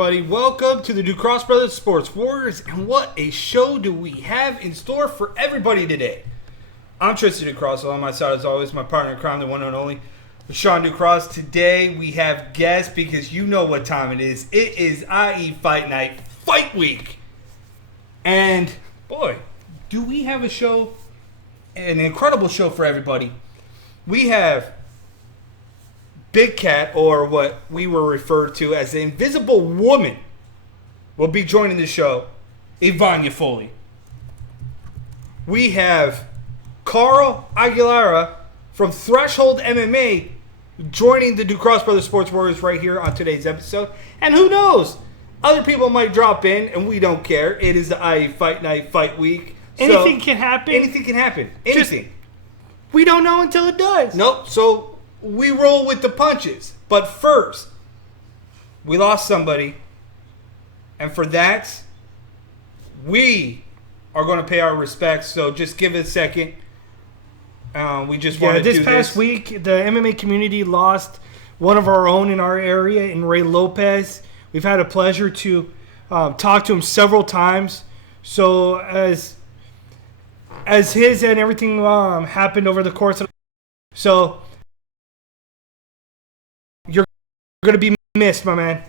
everybody. Welcome to the Ducross Brothers Sports Warriors, and what a show do we have in store for everybody today. I'm Tristan Ducross, along my side as always, my partner in crime, the one and only Sean Ducross. Today we have guests because you know what time it is. It is IE Fight Night, Fight Week. And boy, do we have a show, an incredible show for everybody. We have Big Cat, or what we were referred to as the Invisible Woman, will be joining the show, Ivania Foley. We have Carl Aguilera from Threshold MMA joining the Ducross Brothers Sports Warriors right here on today's episode. And who knows? Other people might drop in, and we don't care. It is the IE Fight Night, Fight Week. Anything can happen. Anything can happen. Anything. We don't know until it does. Nope. So we roll with the punches. But first, we lost somebody. And for that, we are going to pay our respects. So just give it a second. We just want to do this. This past week, the MMA community lost one of our own in our area, in Ray Lopez. We've had a pleasure to talk to him several times. So as his and everything happened over the course of... So you're going to be missed, my man.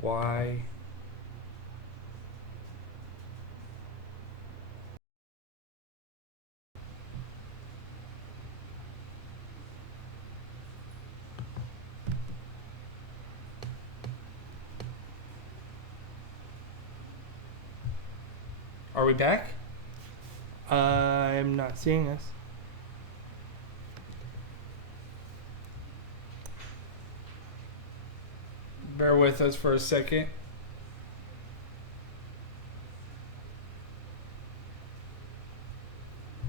Why? Are we back? I'm not seeing us. Bear with us for a second.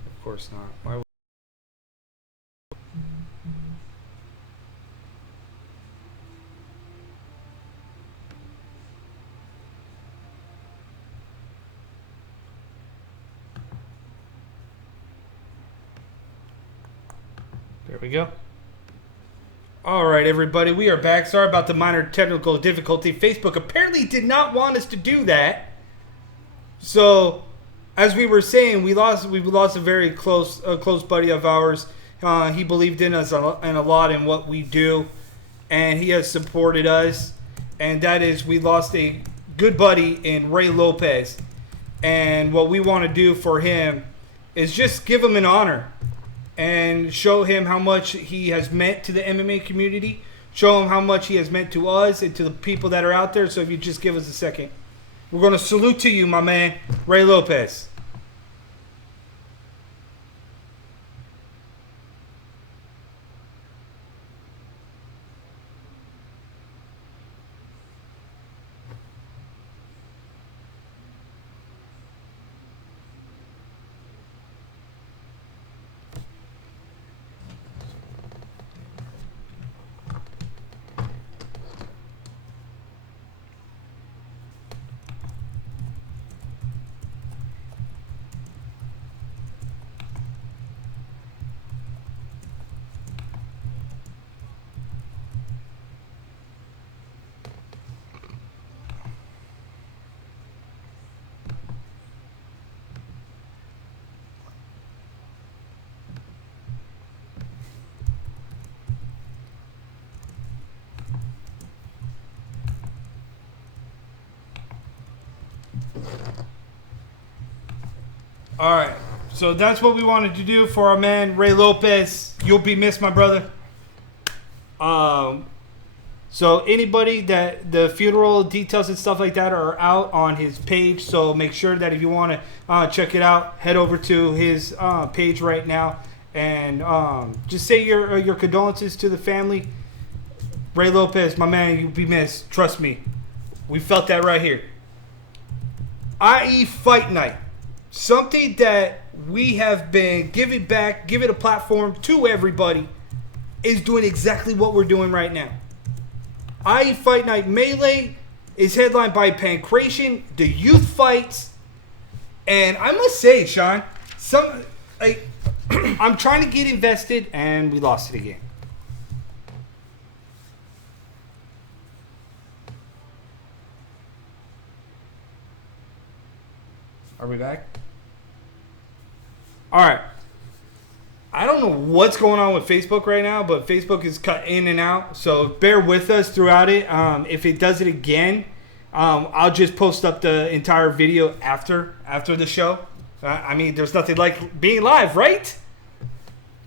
Of course not. Why? There we go. All right, everybody, we are back. Sorry about the minor technical difficulty. Facebook apparently did not want us to do that. So, as we were saying, we lost a very close buddy of ours. He believed in us and a lot in what we do, and he has supported us. And that is, we lost a good buddy in Ray Lopez. And what we want to do for him is just give him an honor and show him how much he has meant to the MMA community. Show him how much he has meant to us and to the people that are out there. So if you just give us a second. We're going to salute to you, my man, Ray Lopez. All right, so that's what we wanted to do for our man Ray Lopez. You'll be missed, my brother. So anybody that the funeral details and stuff like that are out on his page. So make sure that if you want to check it out, head over to his page right now and just say your condolences to the family. Ray Lopez, my man, you'll be missed. Trust me, we felt that right here. IE Fight Night. Something that we have been giving back, giving a platform to everybody, is doing exactly what we're doing right now. IE Fight Night Melee is headlined by Pancration, the youth fights, and I must say, Sean, I'm trying to get invested, and we lost it again. Are we back? All right. I don't know what's going on with Facebook right now, but Facebook is cut in and out. So bear with us throughout it. If it does it again, I'll just post up the entire video after the show. I mean, there's nothing like being live, right?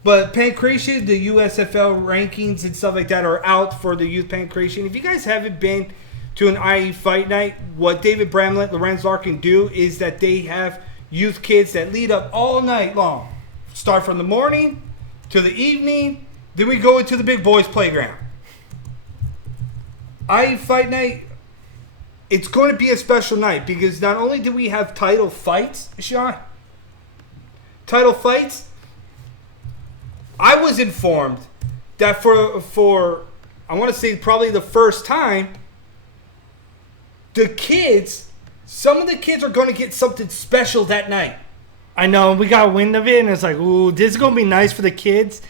But Pancration, the USFL rankings and stuff like that are out for the youth Pancration. If you guys haven't been to an IE Fight Night, what David Bramlett, Lorenz Larkin do is that they have youth kids that lead up all night long. Start from the morning to the evening, then we go into the big boys playground. IE Fight Night, it's going to be a special night because not only do we have title fights, Sean, title fights, I was informed that for I want to say probably the first time, the kids, some of the kids are going to get something special that night. I know, we got wind of it, and it's like, ooh, this is going to be nice for the kids.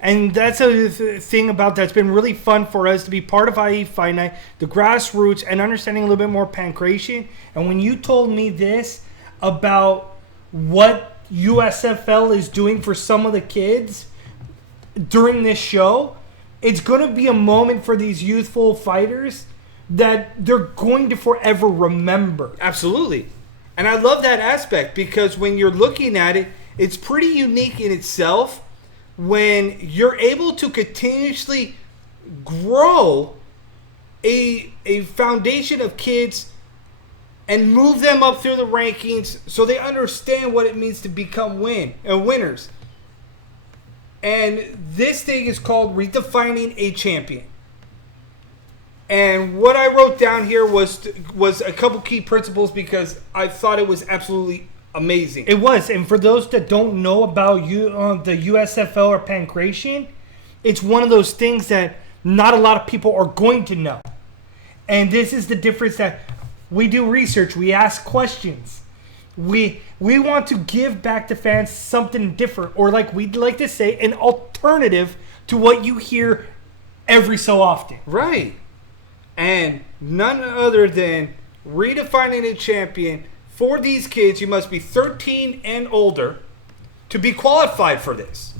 And that's a thing about that's been really fun for us to be part of IE Fight Night, the grassroots, and understanding a little bit more Pancration. And when you told me this about what USFL is doing for some of the kids during this show, it's going to be a moment for these youthful fighters that they're going to forever remember. Absolutely. And I love that aspect because when you're looking at it, it's pretty unique in itself when you're able to continuously grow a foundation of kids and move them up through the rankings so they understand what it means to become winners. And this thing is called Redefining a Champion. And what I wrote down here was a couple key principles because I thought it was absolutely amazing. It was. And for those that don't know about the USFL or Pancration, it's one of those things that not a lot of people are going to know. And this is the difference that we do research. We ask questions. We want to give back to fans something different, or like we'd like to say, an alternative to what you hear every so often. Right. And none other than Redefining a Champion. For these kids, you must be 13 and older to be qualified for this.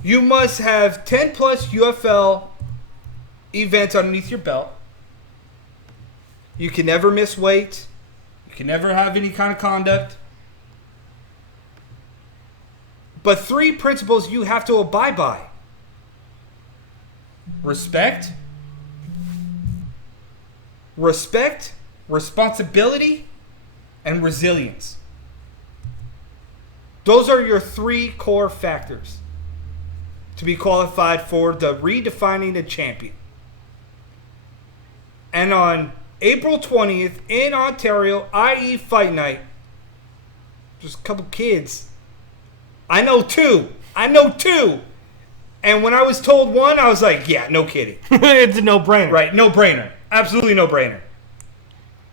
You must have 10 plus UFL events underneath your belt. You can never miss weight. You can never have any kind of conduct. But 3 principles you have to abide by. Respect, responsibility, and resilience. Those are your 3 core factors to be qualified for the Redefining a Champion. And on April 20th in Ontario, IE Fight Night, just a couple kids. I know two. And when I was told 1, I was like, yeah, no kidding. It's a no-brainer. Right, no-brainer. Absolutely no-brainer.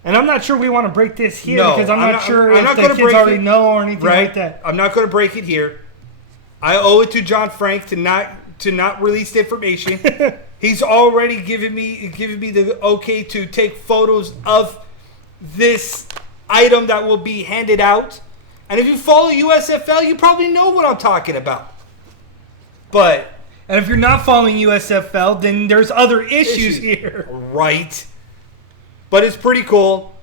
And I'm not sure we want to break this here No, because I'm not sure I'm if not the gonna kids break already it. know or anything Right? like that. I'm not going to break it here. I owe it to John Frank to not release the information. He's already given me the okay to take photos of this item that will be handed out. And if you follow USFL, you probably know what I'm talking about. And if you're not following USFL, then there's other issues here. Right. But it's pretty cool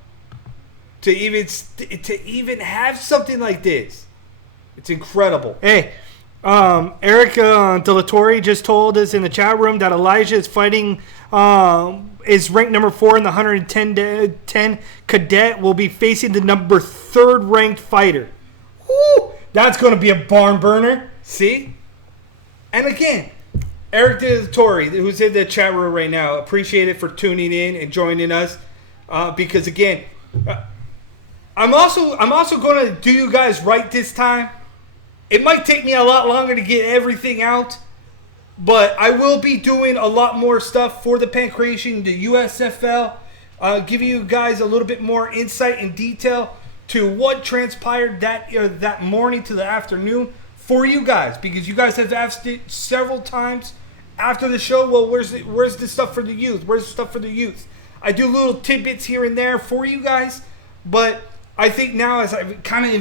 to even have something like this. It's incredible. Hey, Eric De La Torre just told us in the chat room that Elijah is fighting, is ranked number 4 in the 110 cadet, will be facing the number 3rd ranked fighter. Woo! That's going to be a barn burner. See? And again, Eric De La Torre, who's in the chat room right now, appreciate it for tuning in and joining us. Because again, I'm also going to do you guys right this time. It might take me a lot longer to get everything out, but I will be doing a lot more stuff for the Pancration, the USFL, giving you guys a little bit more insight and detail to what transpired that morning to the afternoon for you guys, because you guys have asked it several times after the show. Well, where's the stuff for the youth? Where's the stuff for the youth? I do little tidbits here and there for you guys, but I think now as I've kind of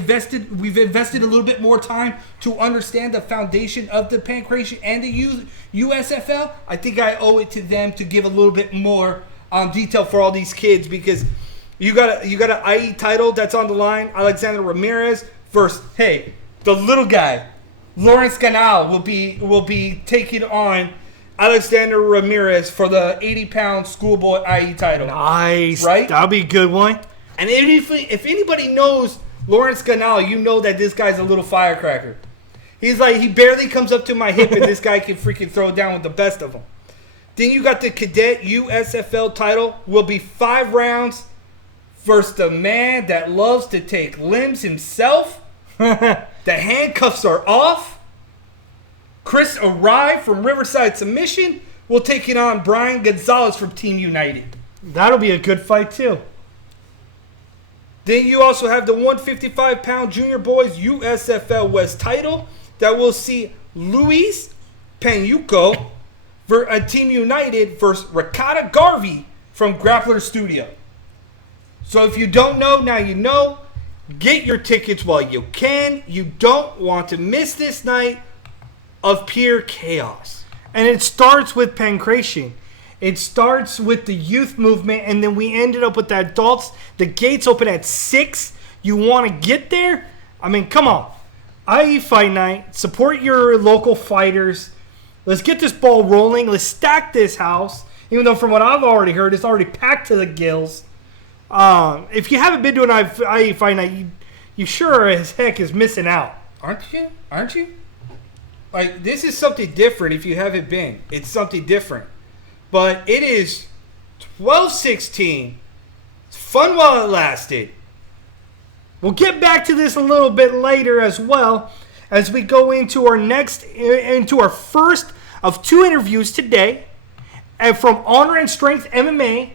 we've invested a little bit more time to understand the foundation of the pancreation and the USFL. I think I owe it to them to give a little bit more detail for all these kids, because you got an IE title that's on the line. Alexander Ramirez versus the little guy, Lawrence Canal will be taking on Alexander Ramirez for the 80-pound schoolboy IE title. Nice, right? That'll be a good one. And if anybody knows Lawrence Canal, you know that this guy's a little firecracker. He's like, he barely comes up to my hip, and this guy can freaking throw down with the best of them. Then you got the cadet USFL title. Will be 5 rounds versus the man that loves to take limbs himself. The handcuffs are off. Chris Arrive from Riverside Submission will take it on Brian Gonzalez from Team United. That'll be a good fight too. Then you also have the 155-pound Junior Boys USFL West title that will see Luis Peñuco for a Team United versus Ricardo Garvey from Grappler Studio. So if you don't know, now you know. Get your tickets while you can. You don't want to miss this night of pure chaos. And it starts with pancreation. It starts with the youth movement, and then we ended up with the adults. The gates open at 6. You want to get there? I mean, come on. IE Fight Night. Support your local fighters. Let's get this ball rolling. Let's stack this house. Even though from what I've already heard, it's already packed to the gills. If you haven't been to an IE Fight Night, you sure as heck is missing out. Aren't you? Like, this is something different if you haven't been. It's something different. But it is 12-16. It's fun while it lasted. We'll get back to this a little bit later as well, as we go into our first of 2 interviews today. And from Honor and Strength MMA,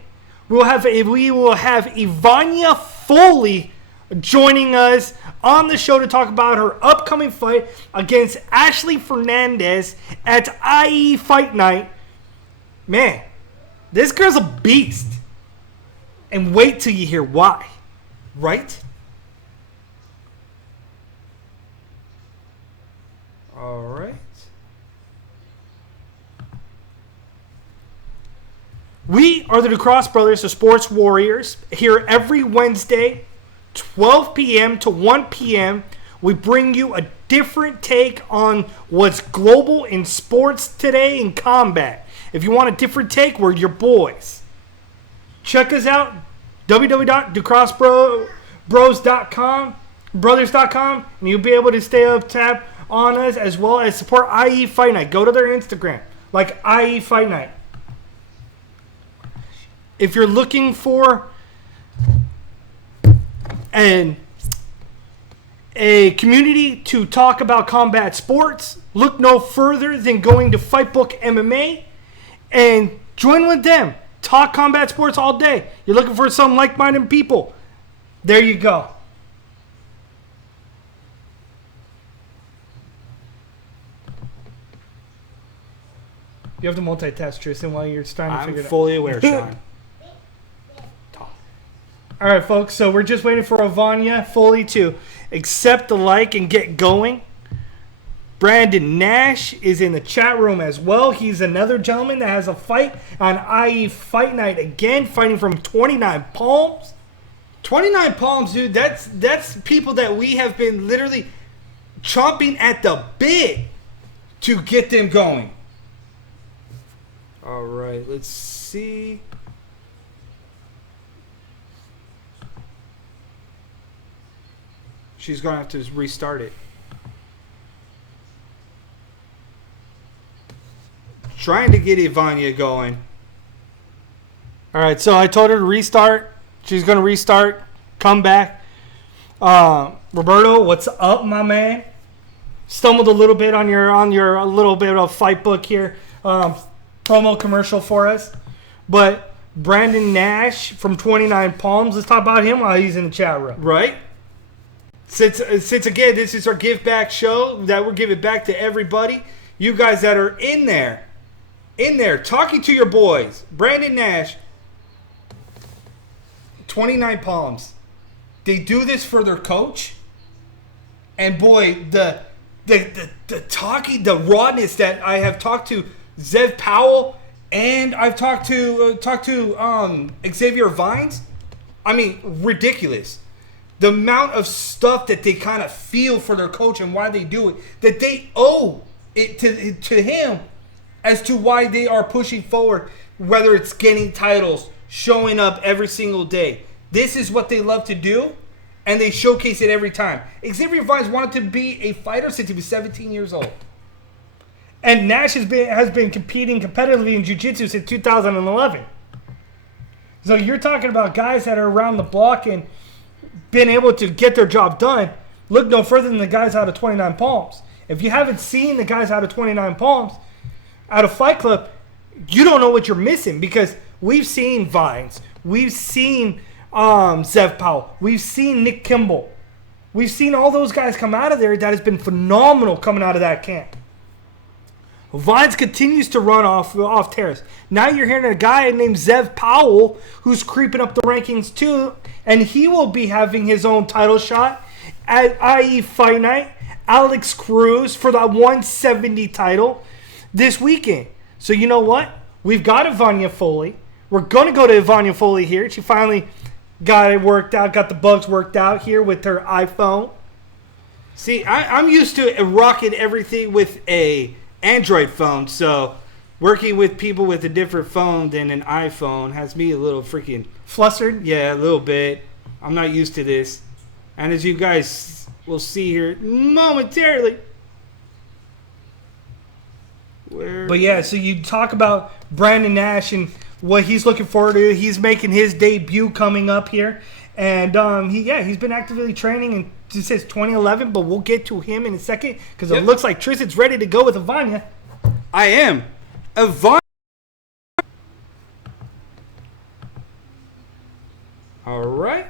we will have Ivania Foley joining us on the show to talk about her upcoming fight against Ashley Fernandez at IE Fight Night. Man, this girl's a beast. And wait till you hear why. Right? All right. We are the DuCross Brothers, the Sports Warriors, here every Wednesday, 12 p.m. to 1 p.m. We bring you a different take on what's global in sports today in combat. If you want a different take, we're your boys. Check us out, www.ducrossbrothers.com, and you'll be able to stay up tap on us as well as support IE Fight Night. Go to their Instagram, like IE Fight Night. If you're looking for a community to talk about combat sports, look no further than going to Fightbook MMA and join with them. Talk combat sports all day. You're looking for some like-minded people. There you go. You have to multitask, Tristan, while you're trying to figure it out. I'm fully aware, Sean. All right, folks, so we're just waiting for Ivania Foley to accept the like and get going. Brandon Nash is in the chat room as well. He's another gentleman that has a fight on IE Fight Night again, fighting from 29 Palms. 29 Palms, dude, that's people that we have been literally chomping at the bit to get them going. All right, let's see. She's going to have to restart it. Trying to get Ivania going. All right, so I told her to restart. She's going to restart, come back. Roberto, what's up, my man? Stumbled a little bit on your little bit of fight book here. Promo commercial for us. But Brandon Nash from 29 Palms, let's talk about him while he's in the chat room. Right? Since again, this is our give back show that we're giving back to everybody. You guys that are in there, talking to your boys. Brandon Nash, 29 Palms. they do this for their coach. And boy, the talking, the rawness that I have talked to Zev Powell and I've talked to Xavier Vines. I mean, ridiculous. The amount of stuff that they kind of feel for their coach and why they do it, that they owe it to him as to why they are pushing forward, whether it's getting titles, showing up every single day. This is what they love to do, and they showcase it every time. Xavier Vines wanted to be a fighter since he was 17 years old. And Nash has been competing competitively in jiu-jitsu since 2011. So you're talking about guys that are around the block and been able to get their job done. Look no further than the guys out of 29 Palms. If you haven't seen the guys out of 29 Palms, out of Fight Club, you don't know what you're missing, because we've seen Vines. We've seen Zev Powell. We've seen Nick Kimball. We've seen all those guys come out of there. That has been phenomenal coming out of that camp. Vines continues to run off tears. Now you're hearing a guy named Zev Powell who's creeping up the rankings too, and he will be having his own title shot at IE Fight Night. Alex Cruz for the 170 title this weekend. So you know what? We've got Ivania Foley. We're going to go to Ivania Foley here. She finally got it worked out, got the bugs worked out here with her iPhone. See, I'm used to rocking everything with a Android phone, so working with people with a different phone than an iPhone has me a little freaking flustered. Yeah, a little bit. I'm not used to this. And as you guys will see here momentarily. But yeah, so you talk about Brandon Nash and what he's looking forward to. He's making his debut coming up here. And he's been actively training and since 2011, but we'll get to him in a second because it looks like Tristan's ready to go with Ivania. I am. Ivania. All right.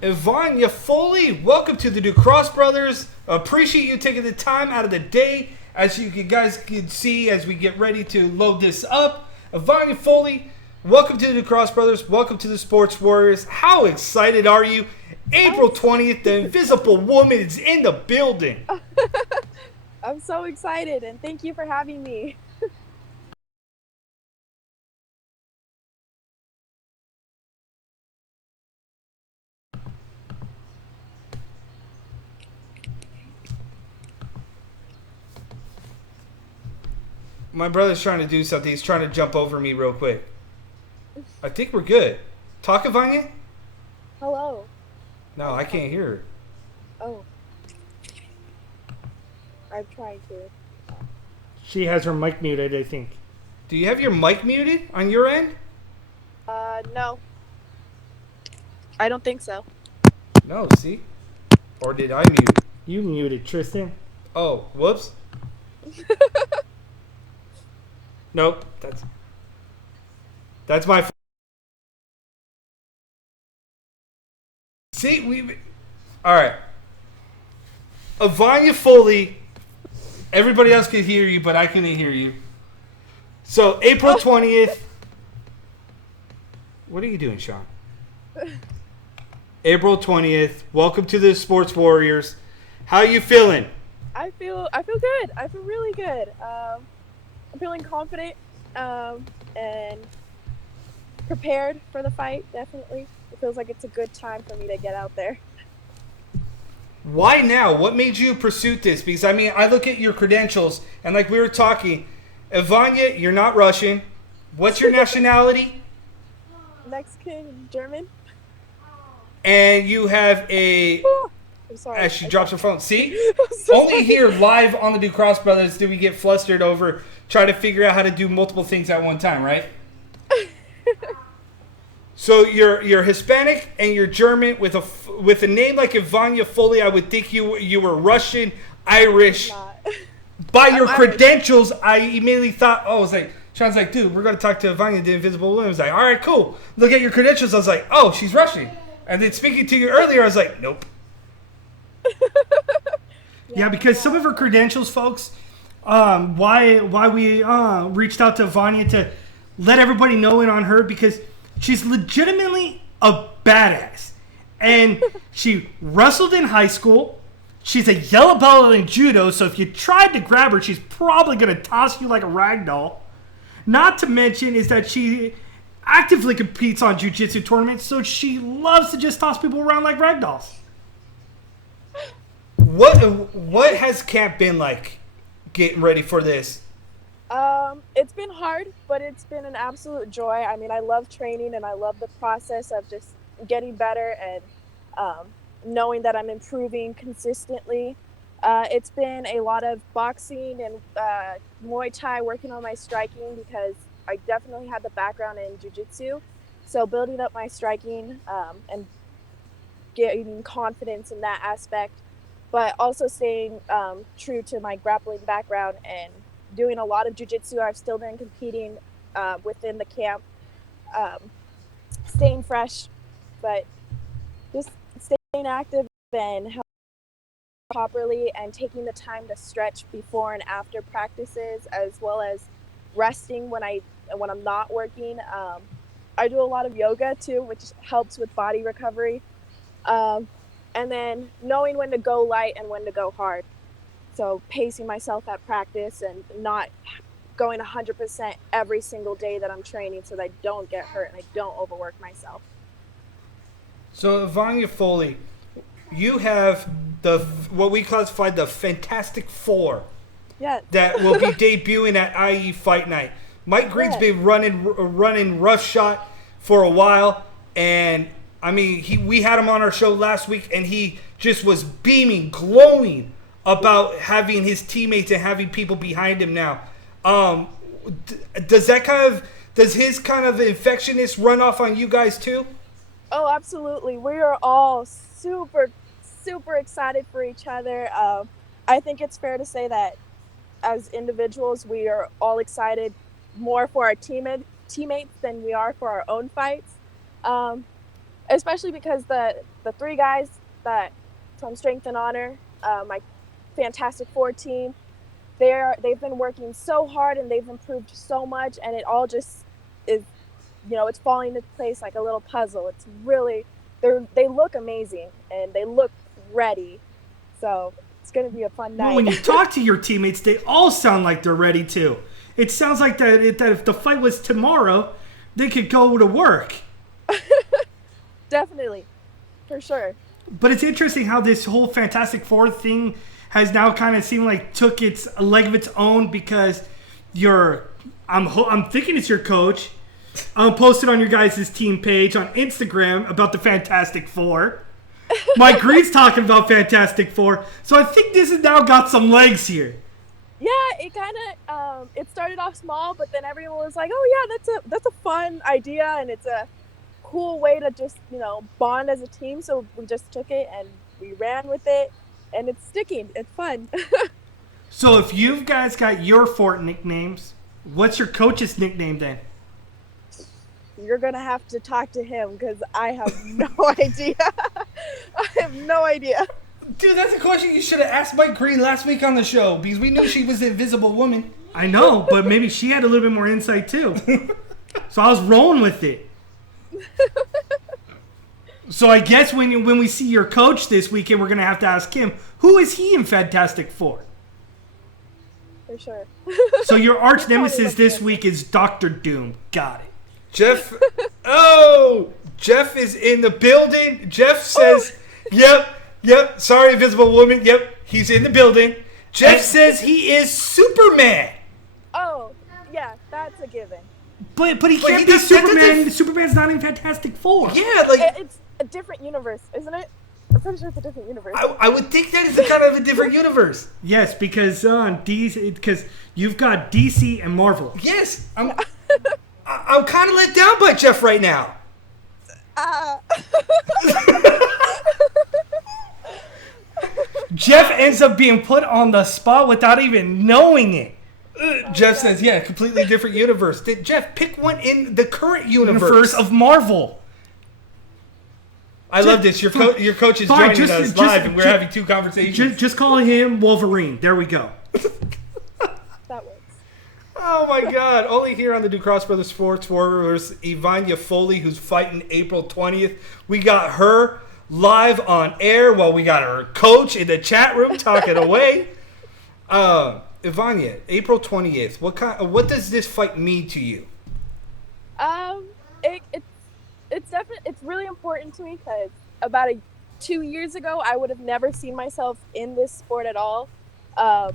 Ivania Foley, welcome to the Ducross Brothers. Appreciate you taking the time out of the day, as you guys can see as we get ready to load this up. Ivania Foley, welcome to the Ducross Brothers. Welcome to the Sports Warriors. How excited are you? April 20th, the Invisible Woman is in the building. I'm so excited, and thank you for having me. My brother's trying to do something. He's trying to jump over me real quick. I think we're good. Talk, Ivania? Hello. No, I can't hear her. Oh. I'm trying to. She has her mic muted, I think. Do you have your mic muted on your end? No. I don't think so. No, see? Or did I mute? You muted, Tristan. Oh, whoops. Nope, that's my fault. See, all right. Ivania Foley, everybody else could hear you, but I couldn't hear you. So, April 20th. What are you doing, Sean? April 20th. Welcome to the Sports Warriors. How you feeling? I feel good. I feel really good. I'm feeling confident and prepared for the fight, definitely. It feels like it's a good time for me to get out there. Why now? What made you pursue this? Because, I mean, I look at your credentials, and like we were talking, Ivania, you're not Russian. What's your nationality? Mexican, German. And you have a... I'm sorry. As she drops her phone. See? Only here live on the Ducross Brothers do we get flustered over trying to figure out how to do multiple things at one time, right? So you're Hispanic and you're German with a name like Ivania Foley. I would think you were Russian, Irish. By your credentials, Irish. I immediately thought, I was like, Sean's like, dude, we're gonna talk to Ivania, the Invisible Woman. I was like, all right, cool. Look at your credentials. I was like, oh, she's Russian. And then speaking to you earlier, I was like, nope. Yeah, because some of her credentials, folks, why we reached out to Ivania to let everybody know in on her, because She's legitimately a badass. And she wrestled in high school. She's a yellow belt in judo, so if you tried to grab her, she's probably going to toss you like a rag doll. Not to mention is that she actively competes on jiu-jitsu tournaments, so she loves to just toss people around like rag dolls. What has camp been like getting ready for this? It's been hard, but it's been an absolute joy. I mean, I love training and I love the process of just getting better and knowing that I'm improving consistently. It's been a lot of boxing and Muay Thai, working on my striking because I definitely had the background in jiu-jitsu. So building up my striking and getting confidence in that aspect, but also staying true to my grappling background and doing a lot of jiu-jitsu. I've still been competing within the camp, staying fresh, but just staying active and healthy properly and taking the time to stretch before and after practices, as well as resting when I'm not working. I do a lot of yoga too, which helps with body recovery. And then knowing when to go light and when to go hard. So pacing myself at practice and not going 100% every single day that I'm training so that I don't get hurt and I don't overwork myself. So, Vanya Foley, you have what we classified the Fantastic Four. Yeah. That will be debuting at IE Fight Night. Mike Green's been running roughshod for a while, and I mean, we had him on our show last week, and he just was beaming, glowing about having his teammates and having people behind him now. Does his kind of infectiousness run off on you guys too? Oh, absolutely. We are all super, super excited for each other. I think it's fair to say that as individuals, we are all excited more for our teammates than we are for our own fights. Especially because the three guys that from Strength and Honor, my Fantastic Four team, they've been working so hard and they've improved so much, and it all just is, it's falling into place like a little puzzle. It's really, they look amazing and they look ready. So it's going to be a fun night. Well, when you talk to your teammates, they all sound like they're ready too. It sounds like that if the fight was tomorrow, they could go to work. Definitely. For sure. But it's interesting how this whole Fantastic Four thing has now kind of seemed like took a leg of its own, because I'm thinking it's your coach. Posted on your guys' team page on Instagram about the Fantastic Four. Mike Green's talking about Fantastic Four. So I think this has now got some legs here. Yeah, it kind of it started off small, but then everyone was like, "Oh yeah, that's a fun idea, and it's a cool way to just bond as a team." So we just took it and we ran with it, and it's sticking. It's fun. So if you guys got your four nicknames, what's your coach's nickname then? You're gonna have to talk to him because I have no idea. I have no idea. Dude, that's a question you should have asked Mike Green last week on the show, because we knew she was the Invisible Woman. I know, but maybe she had a little bit more insight too. So I was rolling with it. So I guess when we see your coach this weekend, we're gonna have to ask him, who is he in Fantastic Four? For sure. So your arch nemesis this week is Dr. Doom. Got it. Jeff is in the building. Jeff says, Yep. Sorry, Invisible Woman. Yep, he's in the building. Jeff says he is Superman. Oh, yeah, that's a given. But he can't be Superman. Superman's not in Fantastic Four. Yeah, it's a different universe, isn't it? I'm pretty sure it's a different universe. I would think that is a kind of a different universe. Yes, because you've got DC and Marvel. Yes, I'm kind of let down by Jeff right now. Jeff ends up being put on the spot without even knowing it. Jeff says, yeah, completely different universe. Jeff, pick one in the current universe of Marvel. I love this. Your coach is joining us live, and we're having two conversations. Just call him Wolverine. There we go. That works. Oh my God! Only here on the Ducross Brothers Sports Warriors, Ivania Foley, who's fighting April 20th. We got her live on air while we got our coach in the chat room talking away. Ivania, April 28th. What does this fight mean to you? It's really important to me because about 2 years ago, I would have never seen myself in this sport at all. I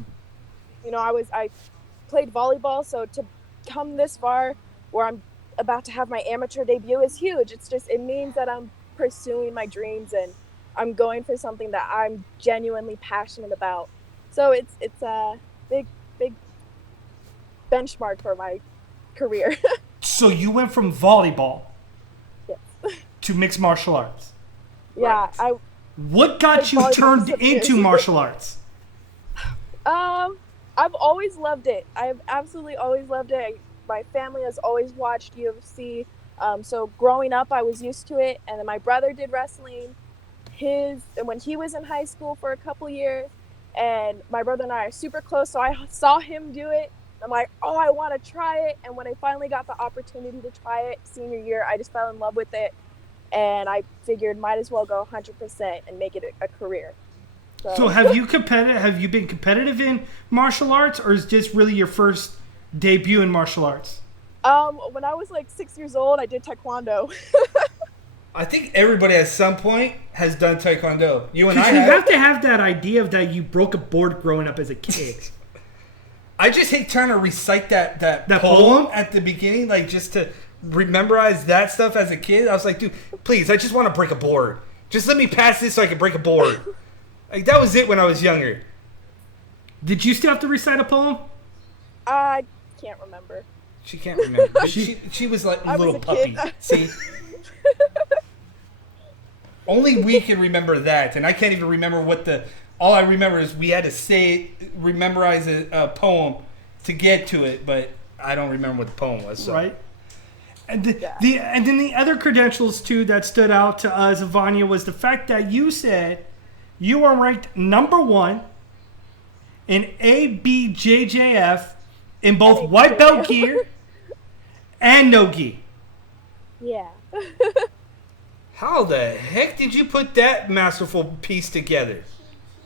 played volleyball, so to come this far where I'm about to have my amateur debut is huge. It means that I'm pursuing my dreams and I'm going for something that I'm genuinely passionate about. So it's a big benchmark for my career. So you went from volleyball Yes. to mixed martial arts. Yeah, Right. What got you turned into martial arts? I've always loved it. I've absolutely always loved it. My family has always watched UFC. So growing up, I was used to it. And then my brother did wrestling. When he was in high school for a couple years, and my brother and I are super close. So I saw him do it. I'm like, oh, I want to try it. And when I finally got the opportunity to try it senior year, I just fell in love with it. And I figured might as well go 100% and make it a career. So have you been competitive in martial arts, or is this really your first debut in martial arts? When I was like 6 years old, I did taekwondo. I think everybody at some point has done taekwondo. You and I You have. have to have that idea of that you broke a board growing up as a kid. I just hate trying to recite that poem? at the beginning, like just to memorize that stuff as a kid. I was like, dude, please, I just want to break a board. Just let me pass this so I can break a board. Like, that was it when I was younger. Did you still have to recite a poem? I can't remember. She can't remember. she was like a little puppy. Kid. See? Only we can remember that, and I can't even remember all I remember is we had to memorize a poem to get to it, but I don't remember what the poem was. So. Right. And and then the other credentials too that stood out to us, Ivania, was the fact that you said you are ranked number 1 in ABJJF in both white belt gear and no gi. Yeah. How the heck did you put that masterful piece together?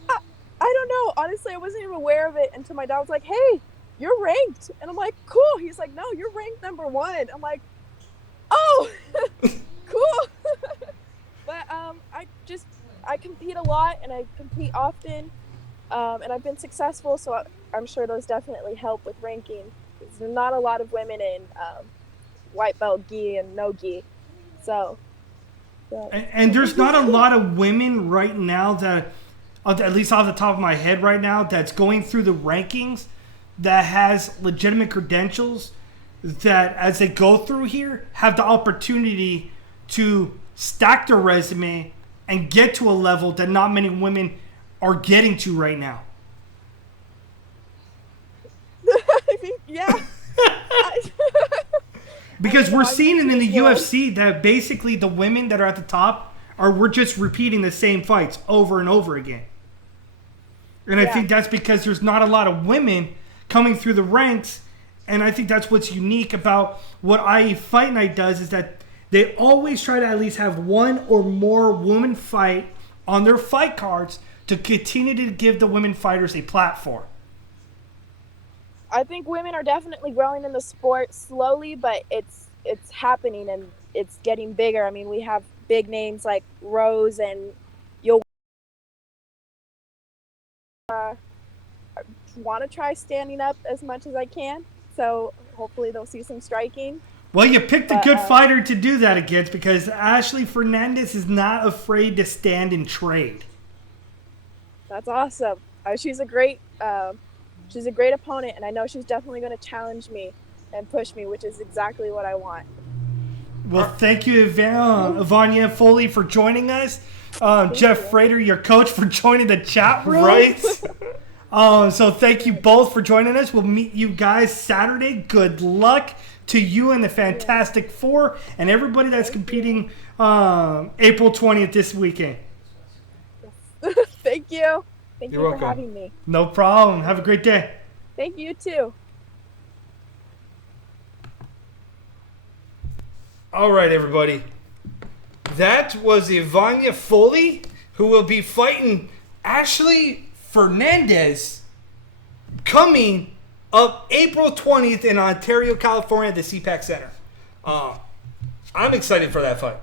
I don't know. Honestly, I wasn't even aware of it until my dad was like, hey, you're ranked. And I'm like, cool. He's like, no, you're ranked number 1. I'm like, oh, cool. But I compete a lot and I compete often. And I've been successful, so I'm sure those definitely help with ranking. There's not a lot of women in white belt gi and no gi. So. And there's not a lot of women right now that, at least off the top of my head right now, that's going through the rankings that has legitimate credentials that as they go through here have the opportunity to stack their resume and get to a level that not many women are getting to right now. I mean, yeah. Because we're seeing it in the UFC that basically the women that are at the top we're just repeating the same fights over and over again. And I think that's because there's not a lot of women coming through the ranks. And I think that's what's unique about what IE Fight Night does is that they always try to at least have one or more women fight on their fight cards to continue to give the women fighters a platform. I think women are definitely growing in the sport slowly, but it's happening and it's getting bigger. I mean, we have big names like Rose and you'll want to try standing up as much as I can. So hopefully they'll see some striking. Well, you picked a good fighter to do that against because Ashley Fernandez is not afraid to stand and trade. That's awesome. She's a great opponent, and I know she's definitely going to challenge me and push me, which is exactly what I want. Well, thank you, Ivania Foley, for joining us. Jeff Frater, your coach, for joining the chat room. Right. So thank you both for joining us. We'll meet you guys Saturday. Good luck to you and the Fantastic Four and everybody that's competing April 20th this weekend. Thank you. Thank You're you welcome. for having me. No problem. Have a great day. Thank you, too. All right, everybody. That was Ivania Foley, who will be fighting Ashley Fernandez coming up April 20th in Ontario, California at the CPAC Center. I'm excited for that fight.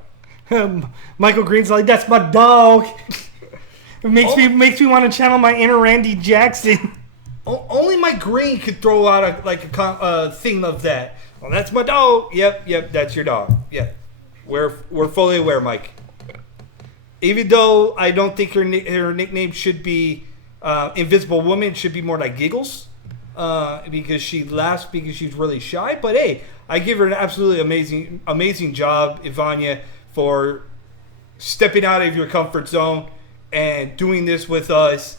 Michael Green's like, that's my dog. It makes me want to channel my inner Randy Jackson. Only Mike Green could throw out a thing of that. Well, that's my dog. Yep, that's your dog. Yep. We're fully aware, Mike. Even though I don't think her nickname should be Invisible Woman, it should be more like Giggles, because she laughs because she's really shy. But hey, I give her an absolutely amazing job, Ivania, for stepping out of your comfort zone and doing this with us,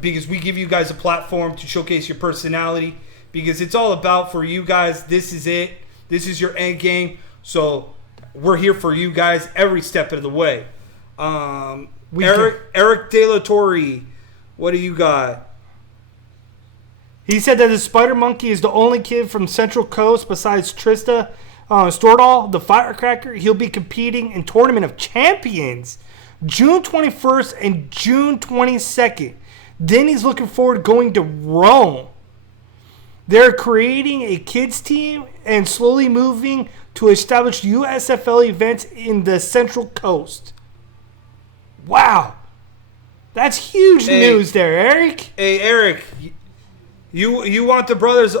because we give you guys a platform to showcase your personality, because it's all about for you guys. This is it. This is your end game. So we're here for you guys every step of the way. Eric De La Torre, what do you got? He said that the Spider Monkey is the only kid from Central Coast besides Trista Stordahl, the firecracker. He'll be competing in Tournament of Champions June 21st and June 22nd. Then he's looking forward to going to Rome. They're creating a kids team and slowly moving to establish USFL events in the Central Coast. Wow. That's huge news there, Eric. Hey, Eric, you want the brothers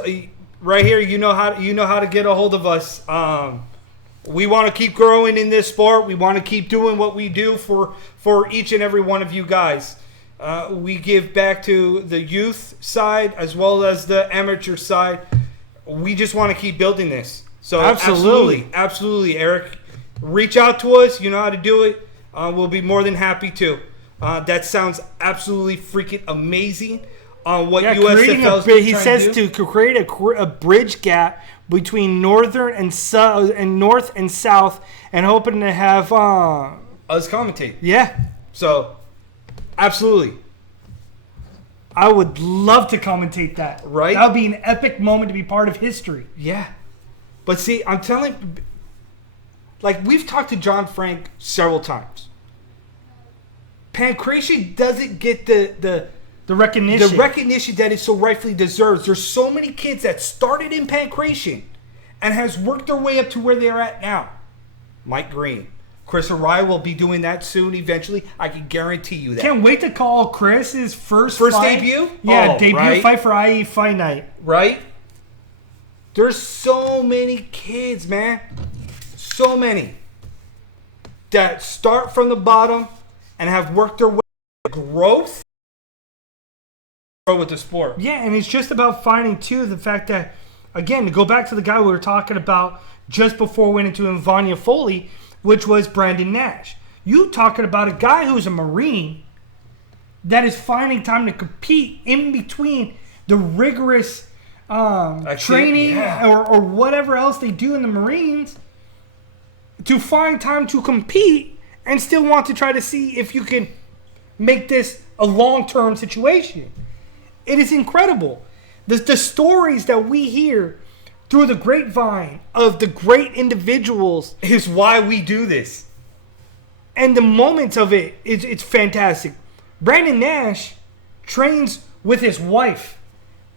right here. You know how to get a hold of us. We want to keep growing in this sport. We want to keep doing what we do for each and every one of you guys. We give back to the youth side as well as the amateur side. We just want to keep building this. So absolutely, Eric. Reach out to us. You know how to do it. We'll be more than happy to. That sounds absolutely freaking amazing. What USFL he says to create a bridge gap between northern and north and south, and hoping to have us commentate. Yeah. So, absolutely. I would love to commentate that. Right? That would be an epic moment to be part of history. Yeah. But see, I'm telling, like, we've talked to John Frank several times. Pancration doesn't get the recognition that it so rightfully deserves. There's so many kids that started in Pancration and has worked their way up to where they're at now. Mike Green. Chris Araya will be doing that soon eventually. I can guarantee you that. Can't wait to call Chris his first fight. Debut? Yeah, debut fight for IE Fight Night. Right? There's so many kids, man. So many. That start from the bottom and have worked their way to growth with the sport. Yeah, and it's just about finding, too, the fact that, again, to go back to the guy we were talking about just before we went into Ivania Foley, which was Brandon Nash. You talking about a guy who's a Marine that is finding time to compete in between the rigorous training or whatever else they do in the Marines, to find time to compete and still want to try to see if you can make this a long-term situation. It is incredible. The stories that we hear through the grapevine of the great individuals is why we do this. And the moments of it's fantastic. Brandon Nash trains with his wife.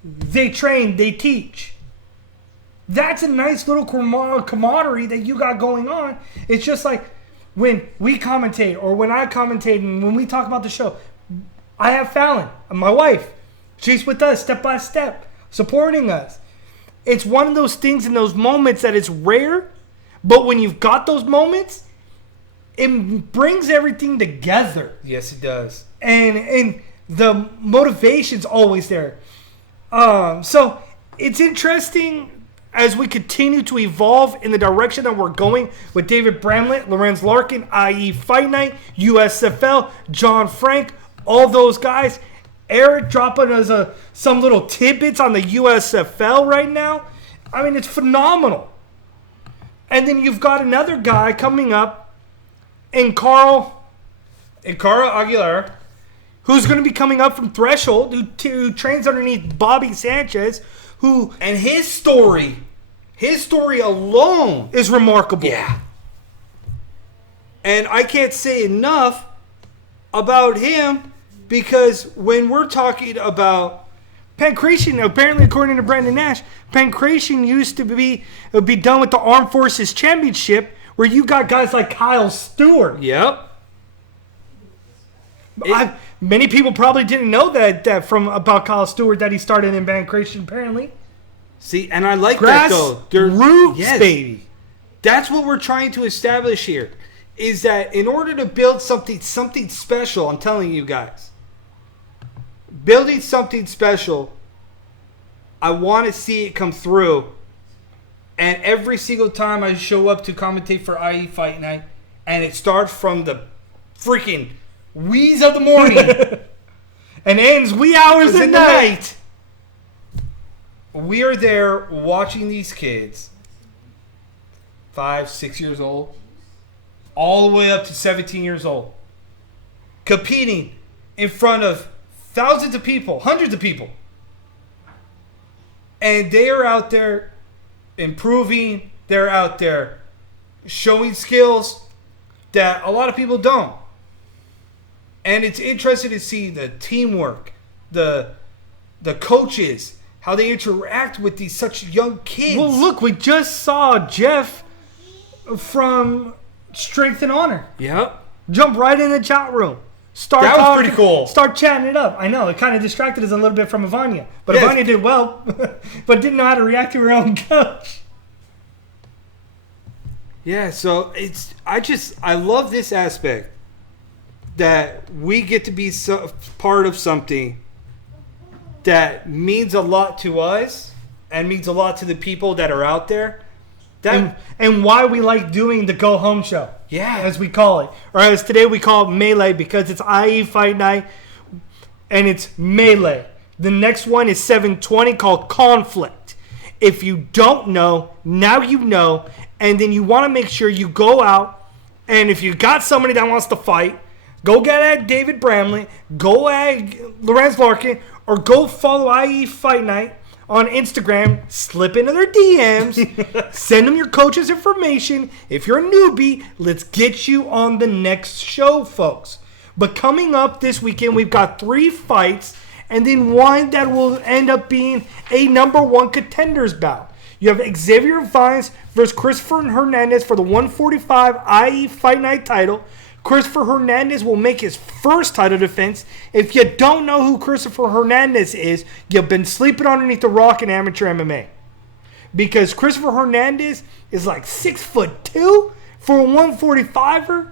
They train, they teach. That's a nice little camaraderie that you got going on. It's just like when we commentate or when I commentate and when we talk about the show. I have Fallon, my wife. She's with us step by step, supporting us. It's one of those things in those moments that it's rare, but when you've got those moments, it brings everything together. Yes, it does. And the motivation's always there. So it's interesting as we continue to evolve in the direction that we're going with David Bramlett, Lorenz Larkin, IE Fight Night, USFL, John Frank, all those guys. Eric dropping us some little tidbits on the USFL right now. I mean, it's phenomenal. And then you've got another guy coming up in Carl Aguilar, who's going to be coming up from Threshold, who trains underneath Bobby Sanchez, and his story His story alone is remarkable. Yeah. And I can't say enough about him because when we're talking about pancreation, apparently according to Brandon Nash, pancreation used to be done with the Armed Forces Championship, where you got guys like Kyle Stewart. Yep. Many people probably didn't know that about Kyle Stewart, that he started in pancreation apparently. See, and I like Grass that though. Roots, baby. That's what we're trying to establish here. Is that in order to build something special, I'm telling you guys, building something special, I want to see it come through. And every single time I show up to commentate for IE Fight Night, and it starts from the freaking wheeze of the morning and ends wee hours at night. We are there watching these kids, 5, 6 years old, all the way up to 17 years old, competing in front of thousands of people, hundreds of people. And they are out there improving. They're out there showing skills that a lot of people don't. And it's interesting to see the teamwork, the coaches, how they interact with these such young kids. Well, look, we just saw Jeff from Strength and Honor. Yep. Jump right in the chat room. That was pretty cool. Start chatting it up. I know, it kind of distracted us a little bit from Ivania. But Yes. Ivania did well, but didn't know how to react to her own coach. Yeah, so I love this aspect that we get to be part of something that means a lot to us and means a lot to the people that are out there. And why we like doing the Go Home Show. Yeah. As we call it. Or as today we call it Melee, because it's IE Fight Night and it's Melee. The next one is 720 called Conflict. If you don't know, now you know. And then you want to make sure you go out, and if you got somebody that wants to fight, go get at David Bramley, go at Lorenz Larkin, or go follow IE Fight Night on Instagram, slip into their DMs, send them your coach's information. If you're a newbie, let's get you on the next show, folks. But coming up this weekend, we've got 3 fights, and then one that will end up being a number 1 contenders bout. You have Xavier Vines versus Christopher Hernandez for the 145 IE Fight Night title. Christopher Hernandez will make his first title defense. If you don't know who Christopher Hernandez is, you've been sleeping underneath the rock in amateur MMA. Because Christopher Hernandez is like 6'2" for a 145er,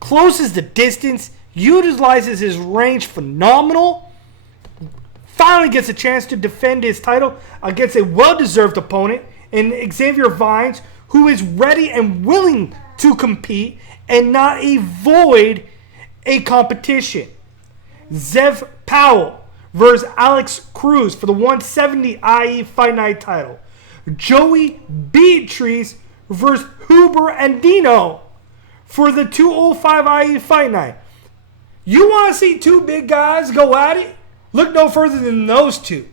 closes the distance, utilizes his range phenomenal, finally gets a chance to defend his title against a well-deserved opponent in Xavier Vines, who is ready and willing to compete and not avoid a competition. Zev Powell versus Alex Cruz for the 170 IE Fight Night title. Joey Beatrice versus Huber Andino for the 205 IE Fight Night. You want to see 2 big guys go at it? Look no further than those 2.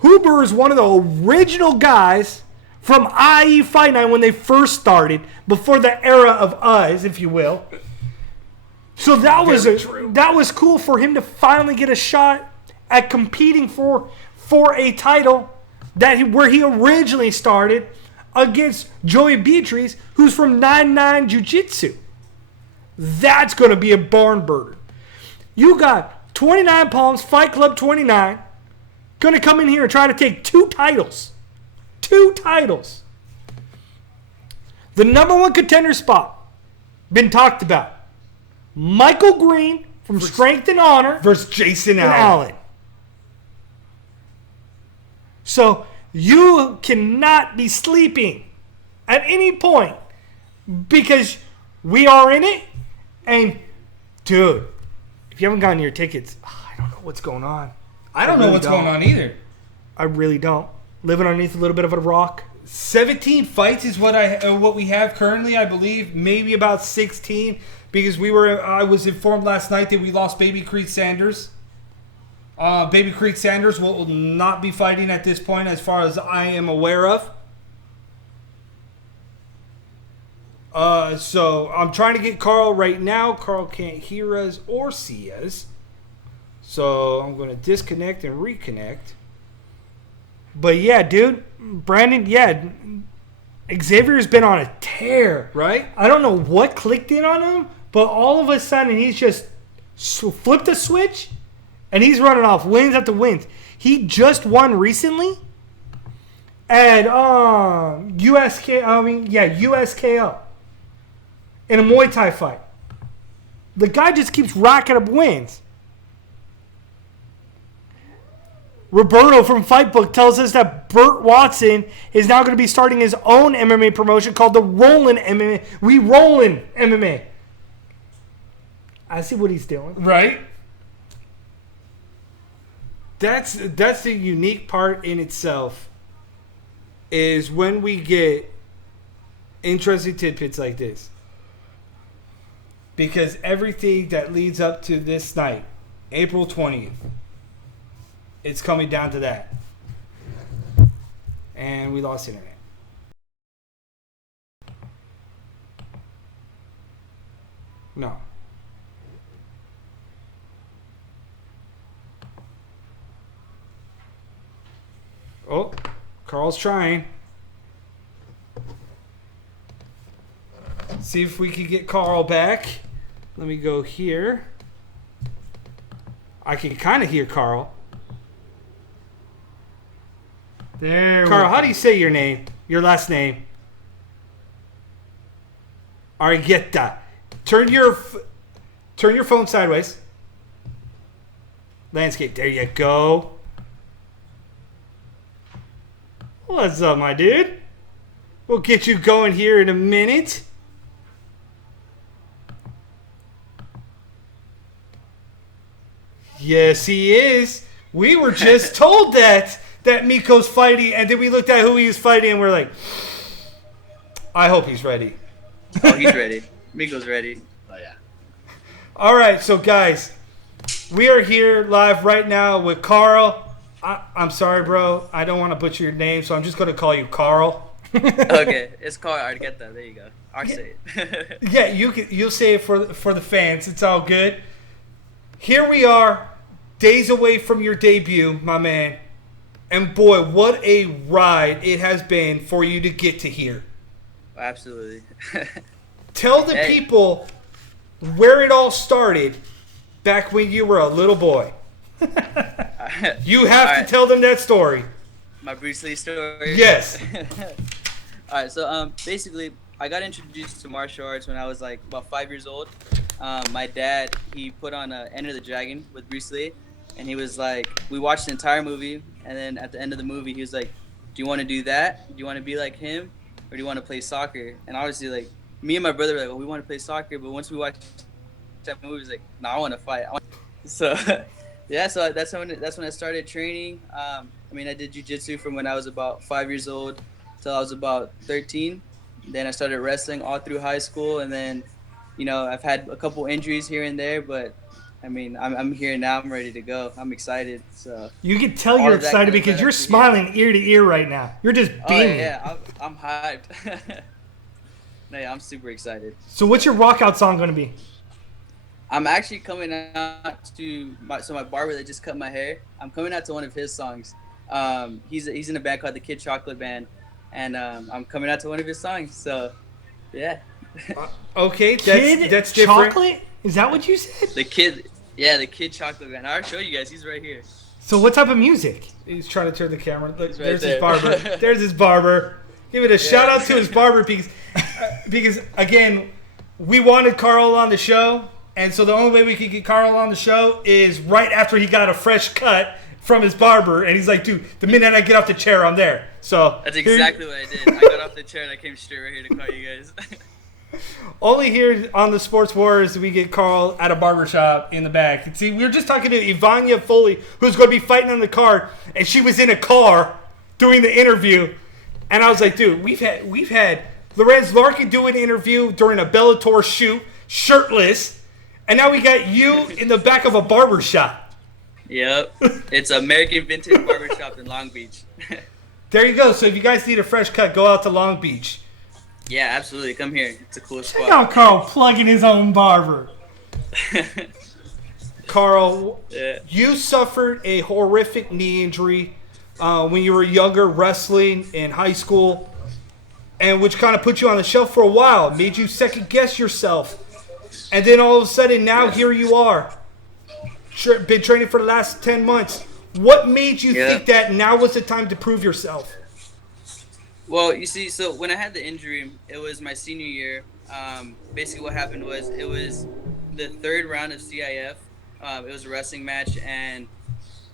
Huber is one of the original guys from IE Fight Night when they first started, before the era of us, if you will. So that was cool for him to finally get a shot at competing for a title where he originally started against Joey Beatrice, who's from 9-9 Jiu-Jitsu. That's going to be a barn burner. You got 29 Palms, Fight Club 29, going to come in here and try to take 2 titles. 2 titles. The number 1 contender spot, been talked about. Michael Green from Strength and Honor versus Jason Allen. So you cannot be sleeping at any point, because we are in it. And dude, if you haven't gotten your tickets, I don't know what's going on. I don't know what's going on either. I really don't. Living underneath a little bit of a rock. 17 fights is what we have currently, I believe. Maybe about 16, because I was informed last night that we lost Baby Creed Sanders. Baby Creed Sanders will not be fighting at this point, as far as I am aware of. So I'm trying to get Carl right now. Carl can't hear us or see us. So I'm going to disconnect and reconnect. But yeah, dude, Brandon, yeah, Xavier's been on a tear. Right? I don't know what clicked in on him, but all of a sudden he's just flipped a switch and he's running off wins after wins. He just won recently at USKO in a Muay Thai fight. The guy just keeps racking up wins. Roberto from Fightbook tells us that Burt Watson is now going to be starting his own MMA promotion called the Rollin' MMA. We Rollin' MMA. I see what he's doing. Right? That's the unique part in itself, is when we get interesting tidbits like this. Because everything that leads up to this night, April 20th, it's coming down to that. And we lost internet. No. Oh, Carl's trying. See if we can get Carl back. Let me go here. I can kind of hear Carl. There. Carl, how do you say your name? Your last name? Argueta. Turn your phone sideways. Landscape. There you go. What's up, my dude? We'll get you going here in a minute. Yes, he is. We were just told that Miko's fighting, and then we looked at who he was fighting, and we're like, I hope he's ready. Oh, he's ready. Miko's ready. Oh, yeah. All right, so guys, we are here live right now with Carl. I'm sorry, bro. I don't want to butcher your name, so I'm just going to call you Carl. Okay, it's called Argueta. There you go. I'll say it. Yeah, you'll say it for the fans. It's all good. Here we are, days away from your debut, my man. And boy, what a ride it has been for you to get to here. Absolutely. Tell the people where it all started back when you were a little boy. You have to tell them that story. My Bruce Lee story? Yes. All right, so basically, I got introduced to martial arts when I was like about 5 years old. My dad, he put on Enter the Dragon with Bruce Lee, and he was like, we watched the entire movie, and then at the end of the movie, he was like, do you want to do that? Do you want to be like him? Or do you want to play soccer? And obviously, like, me and my brother were like, well, we want to play soccer, but once we watched that movie, it was like, no, I want to fight. So, yeah, so that's when I started training. I did jiu-jitsu from when I was about 5 years old till I was about 13. Then I started wrestling all through high school, and then, I've had a couple injuries here and there, but I'm here now. I'm ready to go. I'm excited. So you can tell you're excited because you're smiling ear to ear right now. You're just beaming. Oh, yeah, I'm hyped. No, yeah, I'm super excited. So what's your walkout song going to be? I'm actually coming out to my barber that just cut my hair. I'm coming out to one of his songs. He's in a band called the Kid Chocolate Band, and I'm coming out to one of his songs. So, yeah. Okay, that's different. Chocolate? Is that what you said? The Kid Chocolate Band. I'll show you guys. He's right here. So what type of music? He's trying to turn the camera. Look, Right there's there. his barber. There's his barber. Give it a shout out to his barber because again, we wanted Carl on the show, and so the only way we could get Carl on the show is right after he got a fresh cut from his barber, and he's like, dude, the minute I get off the chair, I'm there. So that's exactly what I did. I got off the chair and I came straight right here to call you guys. Only here on the Sports Wars do we get Carl at a barbershop in the back. And see, we were just talking to Ivania Foley, who's going to be fighting on the card, and she was in a car doing the interview. And I was like, dude, we've had Lorenz Larkin do an interview during a Bellator shoot, shirtless, and now we got you in the back of a barbershop. Yep. It's American Vintage Barbershop in Long Beach. There you go. So if you guys need a fresh cut, go out to Long Beach. Yeah, absolutely. Come here. It's a cool Check spot. out Carl plugging his own barber. Carl, Yeah. you suffered a horrific knee injury when you were younger, wrestling in high school, and which kind of put you on the shelf for a while, made you second guess yourself, and then all of a sudden now here you are, been training for the last 10 months. What made you think that now was the time to prove yourself? Well, you see, so when I had the injury, it was my senior year. Basically, what happened was it was the third round of CIF. It was a wrestling match, and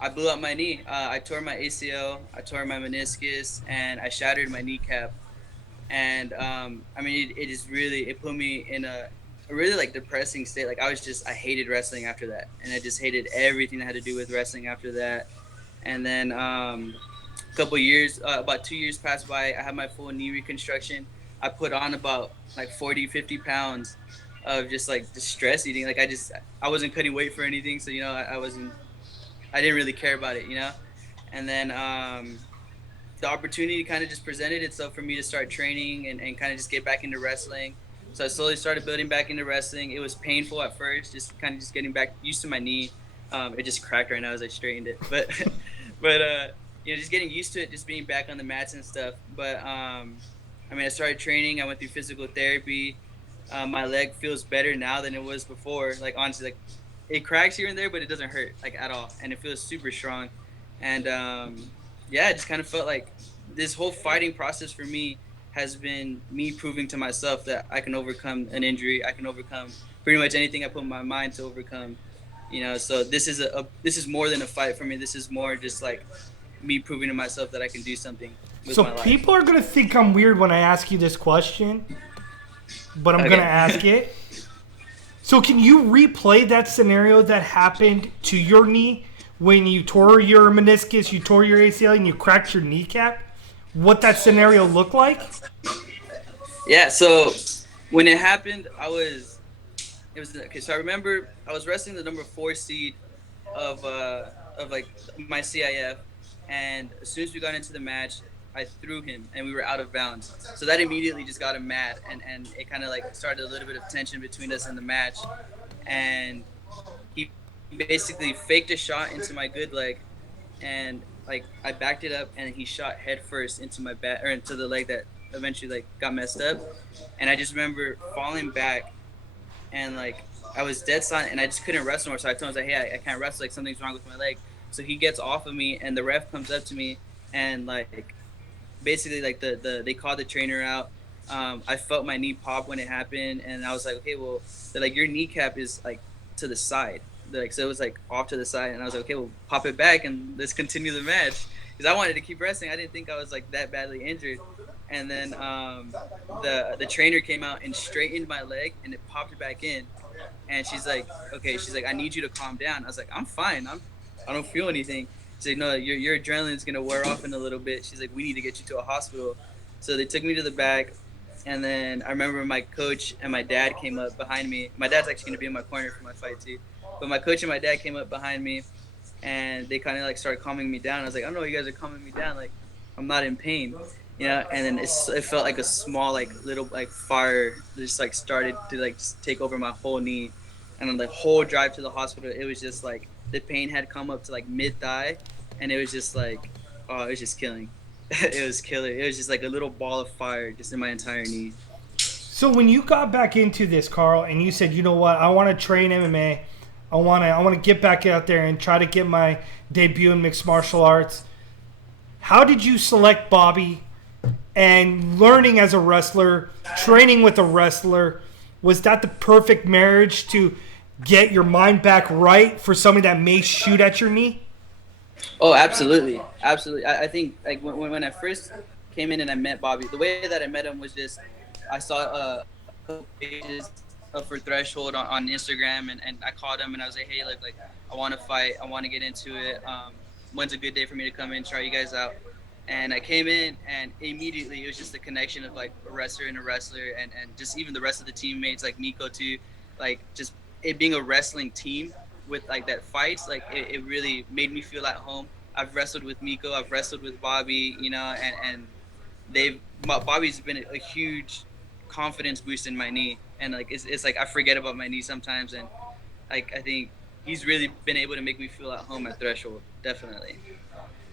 I blew up my knee. I tore my ACL, I tore my meniscus, and I shattered my kneecap. And I mean, it is really, it put me in a really like depressing state. Like I hated wrestling after that, and I just hated everything that had to do with wrestling after that. And then couple years, about 2 years passed by. I had my full knee reconstruction. I put on about like 40, 50 pounds of just like just stress eating. Like I wasn't cutting weight for anything. So, I didn't really care about it, And then the opportunity kind of just presented itself for me to start training and kind of just get back into wrestling. So I slowly started building back into wrestling. It was painful at first, just kind of just getting back used to my knee. It just cracked right now as I straightened it. But just getting used to it, just being back on the mats and stuff. But I started training. I went through physical therapy. My leg feels better now than it was before. Like honestly, like it cracks here and there, but it doesn't hurt like at all, and it feels super strong. And it just kind of felt like this whole fighting process for me has been me proving to myself that I can overcome an injury. I can overcome pretty much anything I put my mind to overcome. So this is more than a fight for me. This is more just like me proving to myself that I can do something with my life. So people are going to think I'm weird when I ask you this question, but I'm going to ask it. So can you replay that scenario that happened to your knee when you tore your meniscus, you tore your ACL, and you cracked your kneecap? What that scenario looked like? Yeah, so when it happened, so I remember I was wrestling the number 4 seed of like my CIF, and as soon as we got into the match, I threw him and we were out of bounds. So that immediately just got him mad, and it kind of like started a little bit of tension between us in the match. And he basically faked a shot into my good leg, and like I backed it up, and he shot head first into my back or into the leg that eventually like got messed up. And I just remember falling back, and like I was dead silent, and I just couldn't wrestle more. So I told him, hey, I can't wrestle. Like something's wrong with my leg. So he gets off of me, and the ref comes up to me, and like basically like they called the trainer out. I felt my knee pop when it happened, and I was like, okay, well, they're like, your kneecap is like to the side. So it was like off to the side, and I was like, okay, well, pop it back and let's continue the match, because I wanted to keep wrestling. I didn't think I was like that badly injured. And then the trainer came out and straightened my leg, and it popped it back in. And she's like, okay, I need you to calm down. I was like, I'm fine. I don't feel anything. She's like, no, your adrenaline's gonna wear off in a little bit. She's like, we need to get you to a hospital. So they took me to the back, and then I remember my coach and my dad came up behind me. My dad's actually gonna be in my corner for my fight too. But my coach and my dad came up behind me, and they kind of like started calming me down. I was like, I don't know, you guys are calming me down. Like, I'm not in pain. And then it felt like a small, like little, like fire just like started to like just take over my whole knee. And on the whole drive to the hospital, it was just like the pain had come up to like mid thigh, and it was just like, oh, it was just killing. It was killer. It was just like a little ball of fire just in my entire knee. So when you got back into this, Carl, and you said, you know what, I want to train MMA, I want to get back out there and try to get my debut in mixed martial arts. How did you select Bobby? And learning as a wrestler, training with a wrestler, was that the perfect marriage to get your mind back right for somebody that may shoot at your knee? Oh, absolutely. Absolutely. I think like when I first came in and I met Bobby, the way that I met him was just, I saw a couple pages for Threshold on Instagram, and I called him and I was like, hey, look, like I want to fight. I want to get into it. When's a good day for me to come in, try you guys out? And I came in, and immediately it was just the connection of like a wrestler and a wrestler, and just even the rest of the teammates, like Nico too, like just it being a wrestling team with like that fights, like it really made me feel at home. I've wrestled with Miko, I've wrestled with Bobby, and Bobby's been a huge confidence boost in my knee, and like it's like I forget about my knee sometimes, and like I think he's really been able to make me feel at home at Threshold, definitely.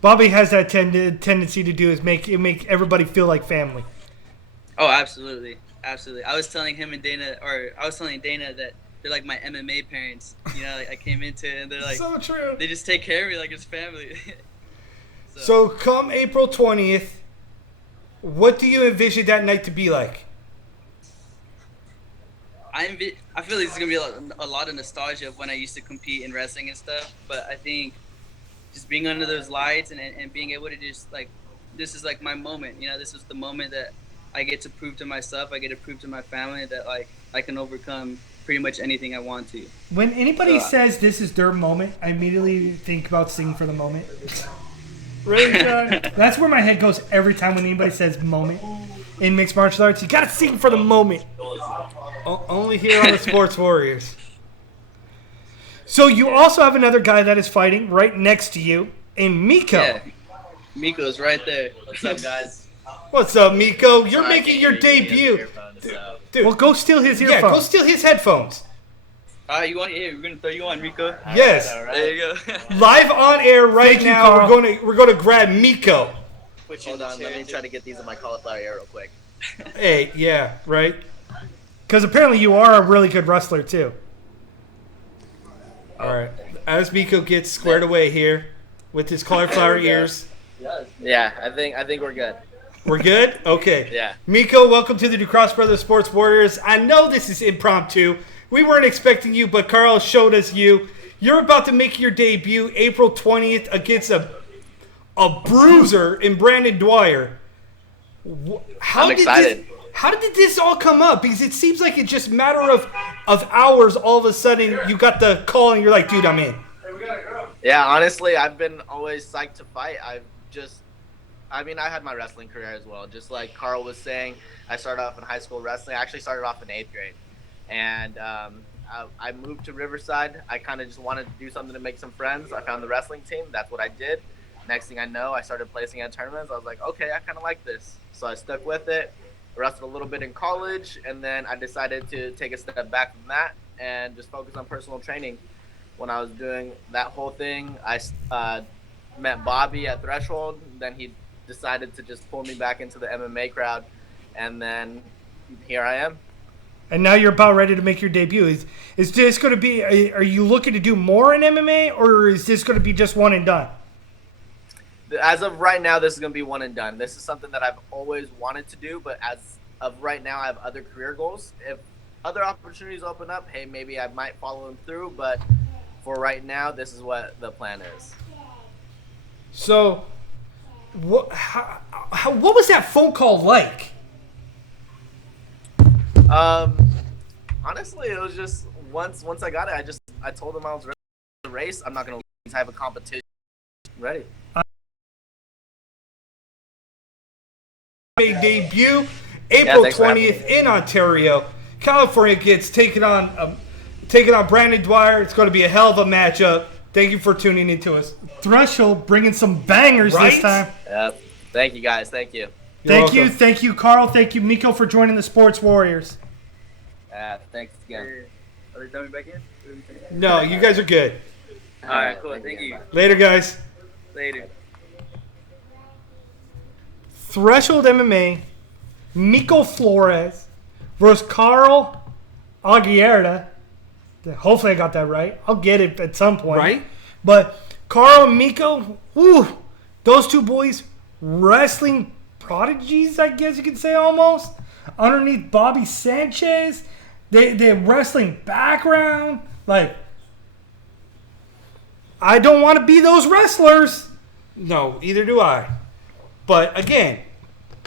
Bobby has that tendency to do is make everybody feel like family. Oh, absolutely. Absolutely. I was telling Dana that they're like my MMA parents. You know, like I came into it and they're like, So true. they just take care of me like it's family. So come April 20th, what do you envision that night to be like? I feel like it's going to be a lot of nostalgia of when I used to compete in wrestling and stuff. But I think just being under those lights and being able to just like, this is like my moment. You know, this is the moment that I get to prove to myself, I get to prove to my family that like I can overcome pretty much anything I want to. When anybody says this is their moment, I immediately think about Sing for the Moment. Really, John? That's where my head goes every time when anybody says moment in mixed martial arts. You gotta sing for the moment. Only here on the Sports Warriors. So you also have another guy that is fighting right next to you, in Miko. Yeah, Miko's right there. What's up, guys? What's up, Miko? You're making your debut. Dude, Well, go steal his earphones. yeah, go steal his headphones. You want? Yeah, we're gonna throw you on, Rico. Yes. There you go. Live on air right Thank you, now. Carl. We're going to grab Miko. Hold on, let me try to get these in my cauliflower ear real quick. Hey, yeah, right. Because apparently you are a really good wrestler, too. All right. As Miko gets squared away here with his cauliflower ears. Yeah, I think we're good. We're good? Okay. Yeah. Miko, welcome to the Ducross Brothers Sports Warriors. I know this is impromptu. We weren't expecting you, but Carl showed us you. You're about to make your debut April 20th against a bruiser in Brandon Dwyer. I'm excited. How did this all come up? Because it seems like it's just a matter of hours. All of a sudden, you got the call and you're like, dude, I'm in. Yeah, honestly, I've been always psyched to fight. I had my wrestling career as well. Just like Carl was saying, I started off in high school wrestling. I actually started off in 8th grade. And I moved to Riverside. I kind of just wanted to do something to make some friends. I found the wrestling team. That's what I did. Next thing I know, I started placing at tournaments. I was like, okay, I kind of like this. So I stuck with it. Wrestled a little bit in college, and then I decided to take a step back from that and just focus on personal training. When I was doing that whole thing, I met Bobby at Threshold. Then he decided to just pull me back into the MMA crowd, and then here I am. And now you're about ready to make your debut. Is this going to be, are you looking to do more in MMA, or is this going to be just one and done? As of right now, this is going to be one and done. This is something that I've always wanted to do, but as of right now, I have other career goals. If other opportunities open up, hey, maybe I might follow them through, but for right now, this is what the plan is. So, what was that phone call like? Honestly, it was just once I got it, I told them I was ready to race. I'm not going to have a competition. Ready. Debut April thanks for having 20th in Ontario. California gets taken on Brandon Dwyer. It's going to be a hell of a matchup. Thank you for tuning into us. Threshold bringing some bangers Right? this time. Yep. Thank you, guys. Thank you. Thank you, welcome. Carl. Thank you, Miko, for joining the Sports Warriors. Thanks again. Are they throwing me back in? No, you guys are good. All right, cool. Thank you. Later, guys. Later. Threshold MMA, Miko Flores versus Carl Aguilera. Hopefully I got that right. I'll get it at some point. Right? But Carl and Miko, woo, those two boys, wrestling prodigies, I guess you could say almost. Underneath Bobby Sanchez, they have wrestling background. Like, I don't want to be those wrestlers. No, either do I. But again,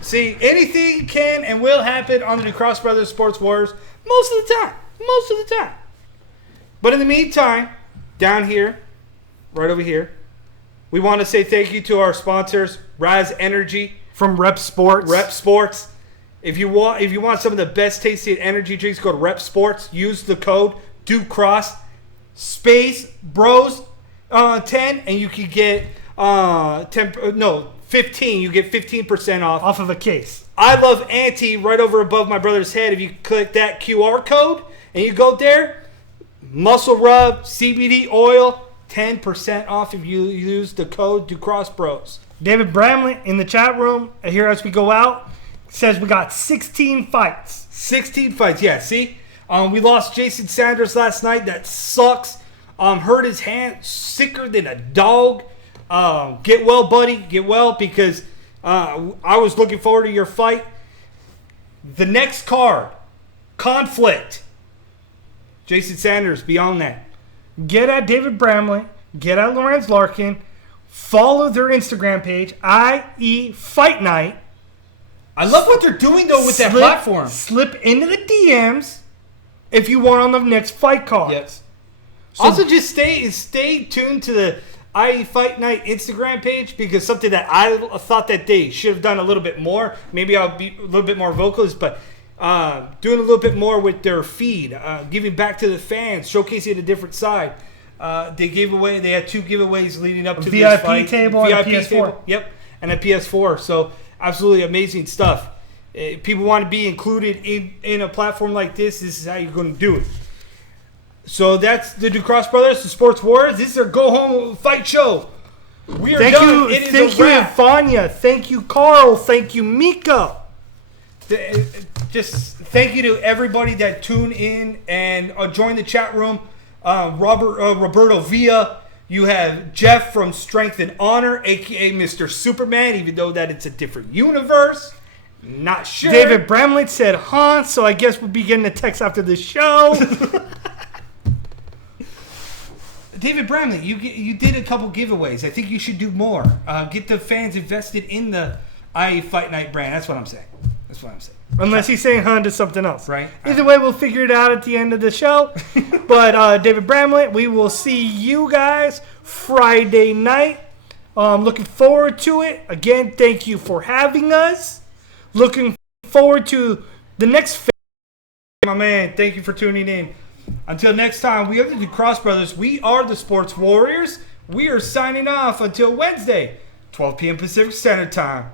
see, anything can and will happen on the Ducross Brothers Sports Warriors most of the time. Most of the time. But in the meantime, down here, right over here, we want to say thank you to our sponsors, Raz Energy From Rep Sports. Rep Sports. If you want some of the best tasty energy drinks, go to Rep Sports. Use the code DUCROSS space bros 10, and you can get 15. You get 15% off Off of a case. I Love Auntie right over above my brother's head. If you click that QR code and you go there, muscle rub, CBD oil, 10% off if you use the code DuCrossBros. David Bramlett in the chat room here as we go out says we got 16 fights. 16 fights, yeah, see? We lost Jason Sanders last night. That sucks. Hurt his hand, sicker than a dog. Get well, buddy. Get well, because I was looking forward to your fight. The next card, Conflict. Jason Sanders, beyond that. Get at David Bramlett. Get at Lorenz Larkin. Follow their Instagram page, IE Fight Night. I love what they're doing, though, with that platform. Slip into the DMs if you want on the next fight card. Yes. So, Also, just stay tuned to the IE Fight Night Instagram page, because something that I thought that they should have done a little bit more. Maybe I'll be a little bit more vocalist, but doing a little bit more with their feed, giving back to the fans, showcasing a different side. They had 2 giveaways leading up to this fight. VIP table and a PS4. Table, yep, and a PS4. So absolutely amazing stuff. People want to be included in a platform like this. This is how you're going to do it. So that's the Ducross Brothers, the Sports Warriors. This is their go home fight show. We are done. Thank you, Vanya. Thank you, Carl. Thank you, Mika. Just thank you to everybody that tuned in and joined the chat room. Roberto Villa. You have Jeff from Strength and Honor, a.k.a. Mr. Superman, even though that it's a different universe. Not sure. David Bramlett said, so I guess we'll be getting a text after the show. David Bramlett, you did a couple giveaways. I think you should do more. Get the fans invested in the IE Fight Night brand. That's what I'm saying. Unless he's saying to something else. Right. Either way, we'll figure it out at the end of the show. But David Bramlett, we will see you guys Friday night. Looking forward to it. Again, thank you for having us. Looking forward to the next my man, thank you for tuning in. Until next time, we are the Ducross Brothers. We are the Sports Warriors. We are signing off until Wednesday, 12 p.m. Pacific Standard Time.